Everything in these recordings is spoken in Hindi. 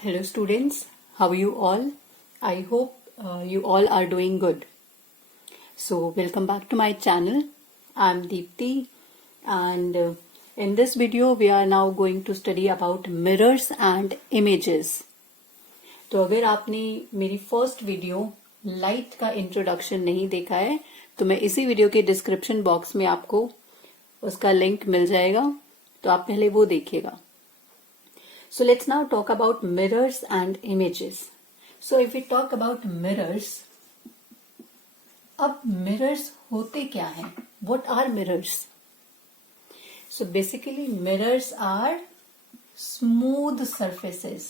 Hello students, how are you all? I hope you all are doing good. So welcome back to my channel. I'm Deepti and in this video we are now going to study about mirrors and images. तो अगर आपने मेरी फर्स्ट वीडियो लाइट का इंट्रोडक्शन नहीं देखा है तो मैं इसी वीडियो के डिस्क्रिप्शन बॉक्स में आपको उसका लिंक मिल जाएगा, तो आप पहले वो देखिएगा. So let's now talk about mirrors and images. So if we talk about mirrors, अब mirrors होते क्या हैं? What are mirrors? So basically mirrors are smooth surfaces.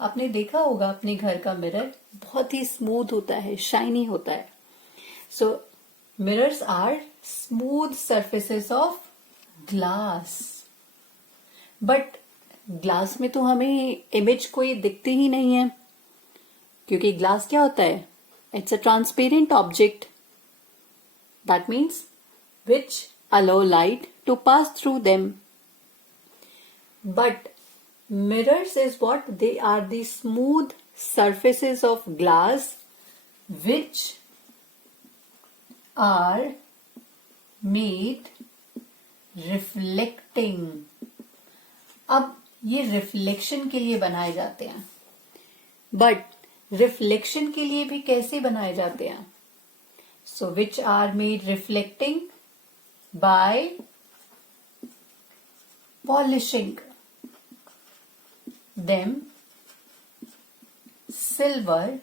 आपने देखा होगा अपने घर का मिरर बहुत ही स्मूथ होता है, शाइनी होता है. So mirrors are smooth surfaces of glass. But glass में तो हमें इमेज कोई दिखती ही नहीं है, क्योंकि ग्लास क्या होता है? It's a transparent object. That means which allow light to pass through them. But mirrors is what? They are the smooth surfaces of glass which are made reflecting. अब ये रिफ्लेक्शन के लिए बनाए जाते हैं, बट रिफ्लेक्शन के लिए भी कैसे बनाए जाते हैं? So which are made reflecting by polishing them silver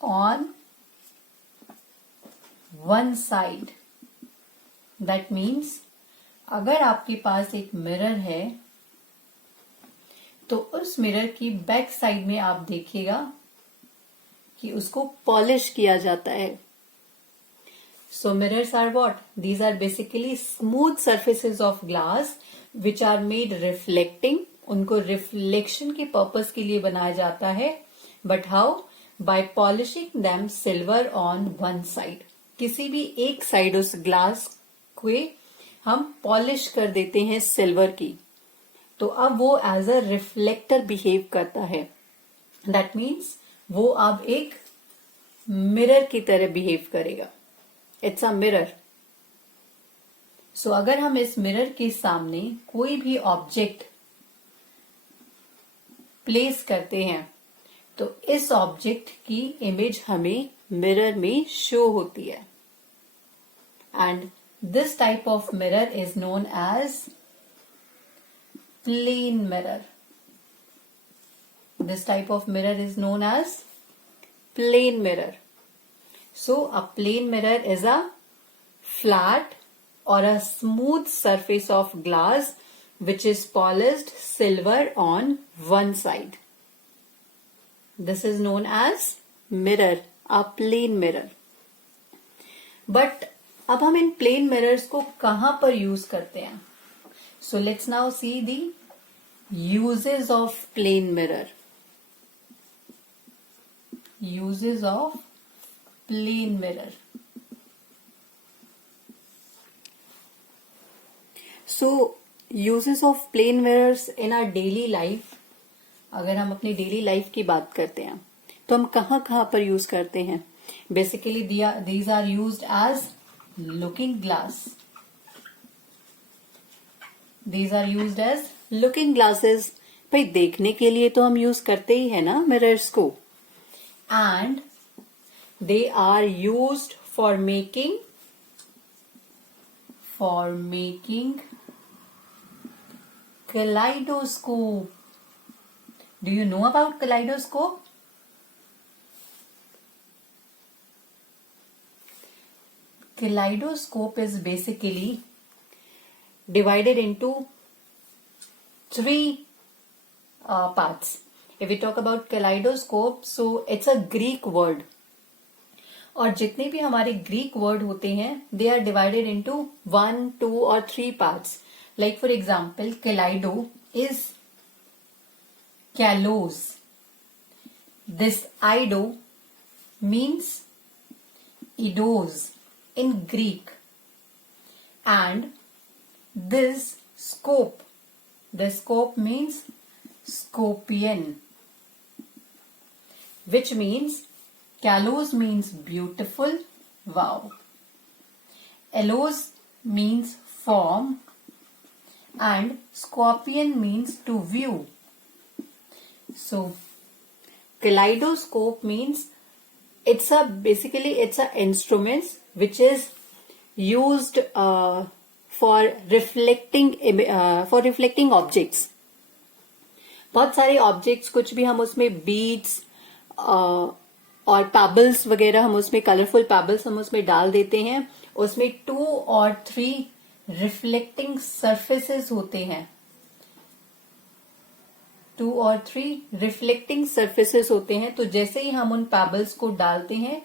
on one side. That means अगर आपके पास एक मिरर है तो उस मिरर की बैक साइड में आप देखिएगा कि उसको पॉलिश किया जाता है. So mirrors are what? These are basically smooth surfaces of glass which are made reflecting. उनको रिफ्लेक्शन के पर्पस के लिए बनाया जाता है. But how? By polishing them silver on one side. किसी भी एक साइड उस ग्लास को हम पॉलिश कर देते हैं सिल्वर की, तो अब वो एज अ रिफ्लेक्टर बिहेव करता है. दैट मीन्स वो अब एक मिरर की तरह बिहेव करेगा. It's a mirror. सो अगर हम इस मिरर के सामने कोई भी ऑब्जेक्ट प्लेस करते हैं तो इस ऑब्जेक्ट की इमेज हमें मिरर में शो होती है. And this type of mirror is known as plane mirror. This type of mirror is known as plane mirror. So a plane mirror is a flat or a smooth surface of glass which is polished silver on one side. This is known as mirror, a plane mirror. But अब हम इन plane mirrors को कहां पर यूज करते हैं? So let's now see the uses of plane mirror. Uses of plane mirror. So uses of plane mirrors in our daily life. अगर हम अपनी डेली लाइफ की बात करते हैं तो हम कहाँ कहाँ पर यूज करते हैं? Basically these are used as looking glass. These are used as looking glasses. भाई देखने के लिए तो हम यूज करते ही है ना मिरर्स को. And they are used for making kaleidoscope. Do you know about kaleidoscope? Kaleidoscope is basically divided into three parts. If we talk about kaleidoscope, so it's a Greek word. और जितने भी हमारे ग्रीक वर्ड होते हैं they are divided into 1, 2 or 3 parts. Like for example, kaleido is kalos. This eido means eidos in Greek. And this scope means scorpion. which means callose means beautiful. Wow. Allos means form, and scorpion means to view. So kaleidoscope means it's a instrument which is used for reflecting objects. बहुत सारे ऑब्जेक्ट्स, कुछ भी हम उसमें बीड्स और पैबल्स वगैरह, हम उसमें कलरफुल पैबल्स हम उसमें डाल देते हैं. उसमें 2 और 3 रिफ्लेक्टिंग सरफेसेस होते हैं. 2 और 3 रिफ्लेक्टिंग सरफेसेस होते हैं. तो जैसे ही हम उन पैबल्स को डालते हैं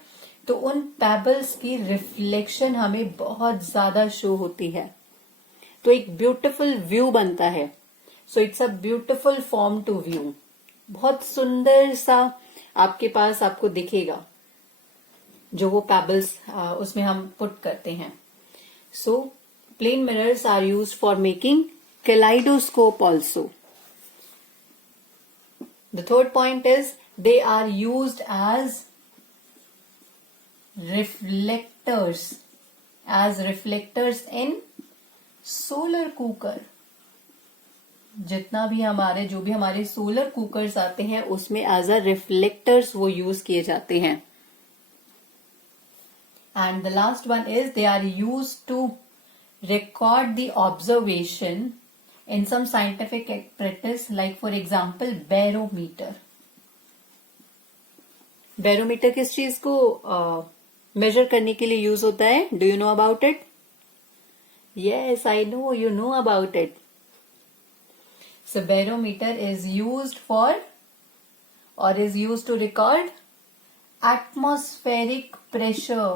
तो उन पैबल्स की रिफ्लेक्शन हमें बहुत ज्यादा शो होती है. तो एक ब्यूटीफुल व्यू बनता है. So it's a beautiful form to view. बहुत सुंदर सा आपके पास आपको दिखेगा जो वो पैबल्स उसमें हम पुट करते हैं. So plane mirrors are used for making kaleidoscope also. The third point is they are used as reflectors in solar cooker. जितना भी जो भी हमारे सोलर कुकर्स आते हैं उसमें एज अ रिफ्लेक्टर्स वो यूज किए जाते हैं. And the last one is they are use to record the observation in some scientific apparatus, like for example barometer. Barometer किस चीज को मेजर करने के लिए यूज होता है? Do you know about it? Yes, I know you know about it. So barometer is used to record atmospheric pressure.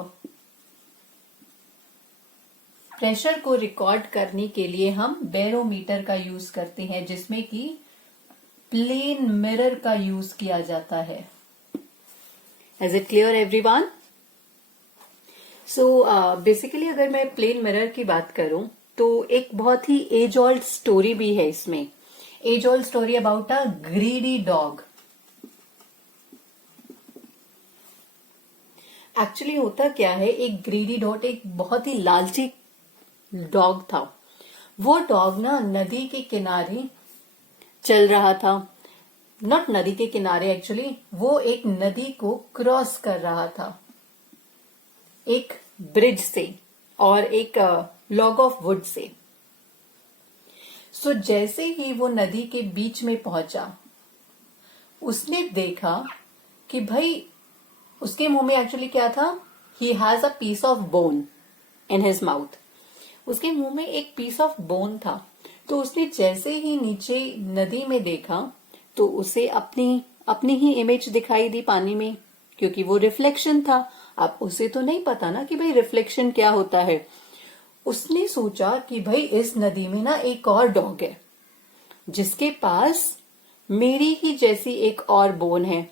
Pressure को रिकॉर्ड करने के लिए हम बैरोमीटर का यूज करते हैं, जिसमें कि प्लेन मिरर का यूज किया जाता है. Is it clear everyone? So basically अगर मैं प्लेन मिरर की बात करूं तो एक बहुत ही एज ओल्ड स्टोरी भी है इसमें. As old story about a greedy dog. Actually होता क्या है, एक ग्रीडी डॉग एक बहुत ही लालची डॉग था. वो डॉग ना नदी के किनारे चल रहा था. नॉट नदी के किनारे, एक्चुअली वो एक नदी को क्रॉस कर रहा था एक ब्रिज से और एक लॉग ऑफ वुड से. सो जैसे ही वो नदी के बीच में पहुंचा, उसने देखा कि भाई उसके मुंह में एक्चुअली क्या था, he has a piece of bone in his mouth. उसके मुंह में एक पीस ऑफ बोन था. तो उसने जैसे ही नीचे नदी में देखा तो उसे अपनी ही इमेज दिखाई दी पानी में, क्योंकि वो रिफ्लेक्शन था. अब उसे तो नहीं पता ना कि भाई रिफ्लेक्शन क्या होता है. उसने सोचा कि भाई इस नदी में ना एक और डॉग है जिसके पास मेरी ही जैसी एक और बोन है.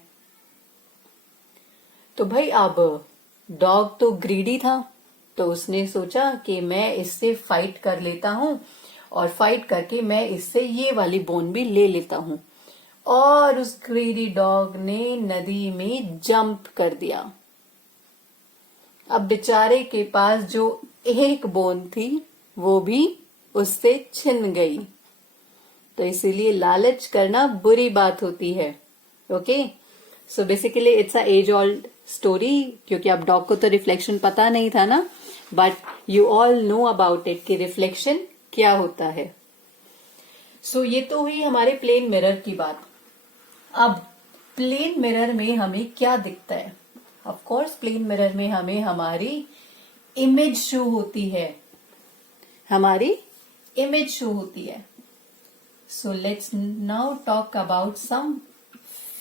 तो भाई अब डॉग तो ग्रीडी था, तो उसने सोचा कि मैं इससे फाइट कर लेता हूं और फाइट करके मैं इससे ये वाली बोन भी ले लेता हूं. और उस ग्रीडी डॉग ने नदी में जंप कर दिया. अब बेचारे के पास जो एक बोन थी वो भी उससे छिन गई. तो इसीलिए लालच करना बुरी बात होती है. Okay, so basically it's a age old story, क्योंकि अब डॉग को तो रिफ्लेक्शन पता नहीं था ना, but you all know about it कि रिफ्लेक्शन क्या होता है. सो ये तो हुई हमारे प्लेन मिरर की बात. अब प्लेन मिरर में हमें क्या दिखता है? ऑफ कोर्स प्लेन मिरर में हमें हमारी इमेज शो होती है. हमारी इमेज शो होती है. So let's now talk about some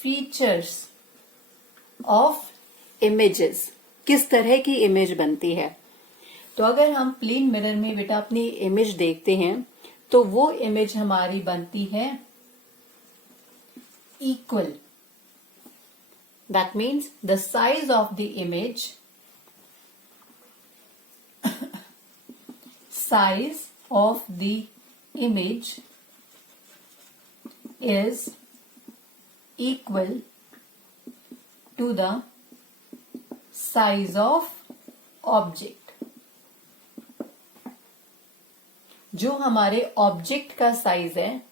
features of images. किस तरह की इमेज बनती है? तो अगर हम प्लेन मिरर में बेटा अपनी इमेज देखते हैं तो वो इमेज हमारी बनती है equal. That means the size of the image size of the image is equal to the size of object. जो हमारे ऑब्जेक्ट का साइज है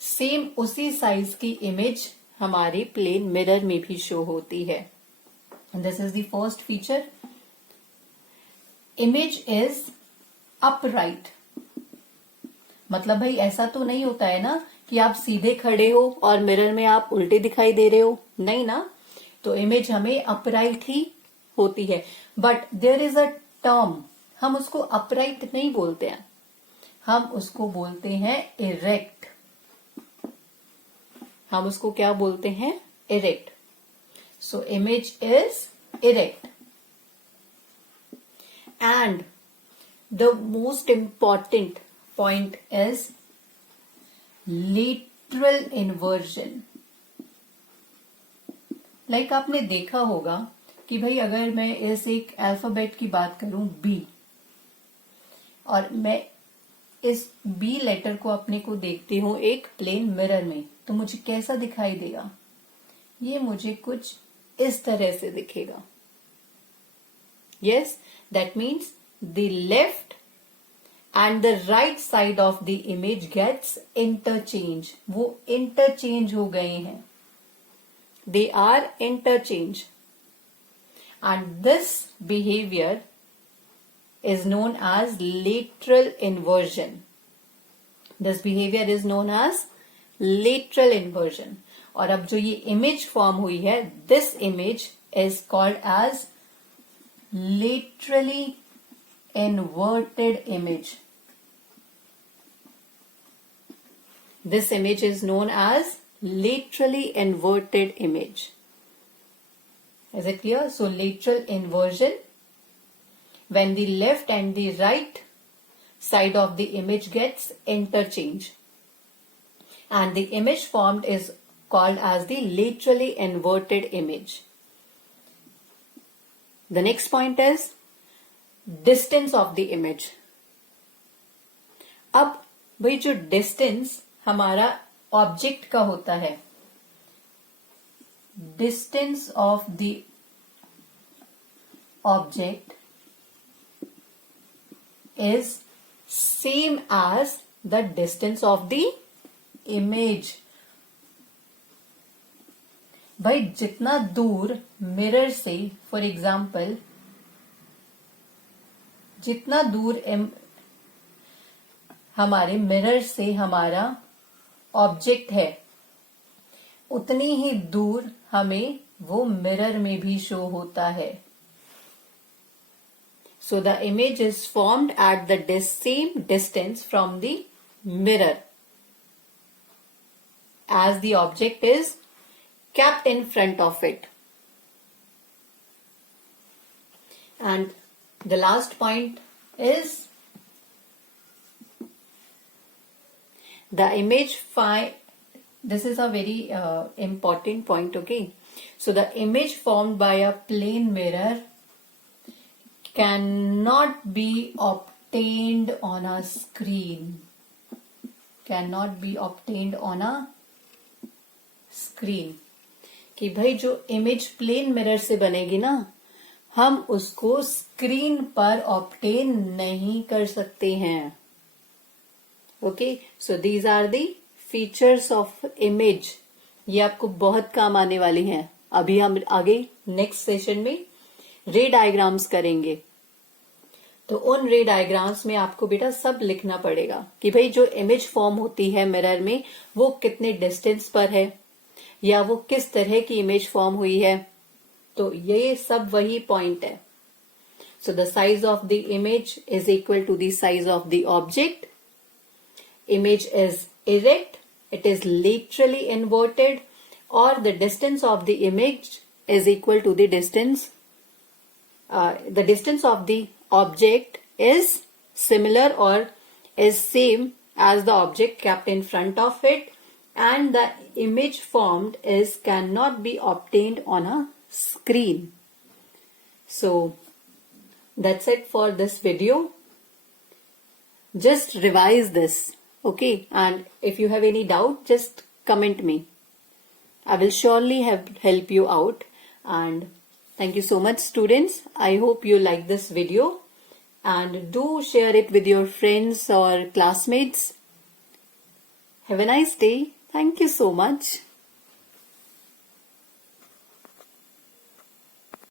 सेम उसी साइज की इमेज हमारे प्लेन मिरर में भी शो होती है. This is the first feature. Image is upright. मतलब भाई ऐसा तो नहीं होता है ना कि आप सीधे खड़े हो और मिरर में आप उल्टे दिखाई दे रहे हो, नहीं ना. तो इमेज हमें अपराइट ही होती है. But there is a term, हम उसको अपराइट नहीं बोलते हैं, हम उसको बोलते हैं इरेक्ट. हम उसको क्या बोलते हैं? Erect. So image is erect. And the most important point is lateral inversion. Like आपने देखा होगा कि भाई अगर मैं इस एक अल्फाबेट की बात करूं बी, और मैं इस बी लेटर को अपने को देखती हूं एक प्लेन मिरर में, तो मुझे कैसा दिखाई देगा? ये मुझे कुछ इस तरह से दिखेगा. Yes, that means the left and the right side of the image gets interchange. वो इंटरचेंज हो गए हैं. They are interchange. And this behaviour is known as lateral inversion. This behavior is known as lateral inversion. और अब जो ये image form हुई है, this image is called as laterally inverted image. This image is known as laterally inverted image. Is it clear? So lateral inversion, when the left and the right side of the image gets interchanged, and the image formed is called as the laterally inverted image. The next point is distance of the image. अब भाई जो distance हमारा ऑब्जेक्ट का होता है, distance of the object is same as the distance of the image. भाई जितना दूर मिरर से, फॉर एग्जाम्पल जितना दूर हमारे मिरर से हमारा ऑब्जेक्ट है, उतनी ही दूर हमें वो मिरर में भी शो होता है. So the image is formed at the same distance from the mirror as the object is kept in front of it. And the last point is the image this is a very important point, okay? So the image formed by a plane mirror cannot be obtained on a screen. Cannot be obtained on a screen. कि भाई जो इमेज प्लेन मिरर से बनेगी ना, हम उसको स्क्रीन पर ऑब्टेन नहीं कर सकते हैं. Okay, so these are the features of image. ये आपको बहुत काम आने वाली हैं. अभी हम आगे नेक्स्ट सेशन में रे डायग्राम्स करेंगे. तो उन रे डायग्राम्स में आपको बेटा सब लिखना पड़ेगा कि भाई जो इमेज फॉर्म होती है मिरर में वो कितने डिस्टेंस पर है, या वो किस तरह की इमेज फॉर्म हुई है. तो ये सब वही पॉइंट है. So the size of the image is equal to the size of the object. Image is erect, it is laterally inverted, और the distance of the image is equal to the distance of the object is similar or is same as the object kept in front of it, and the image formed is cannot be obtained on a screen. So that's it for this video. Just revise this, okay? And if you have any doubt, just comment me. I will surely help you out. And thank you so much, students. I hope you like this video, and do share it with your friends or classmates. Have a nice day. Thank you so much.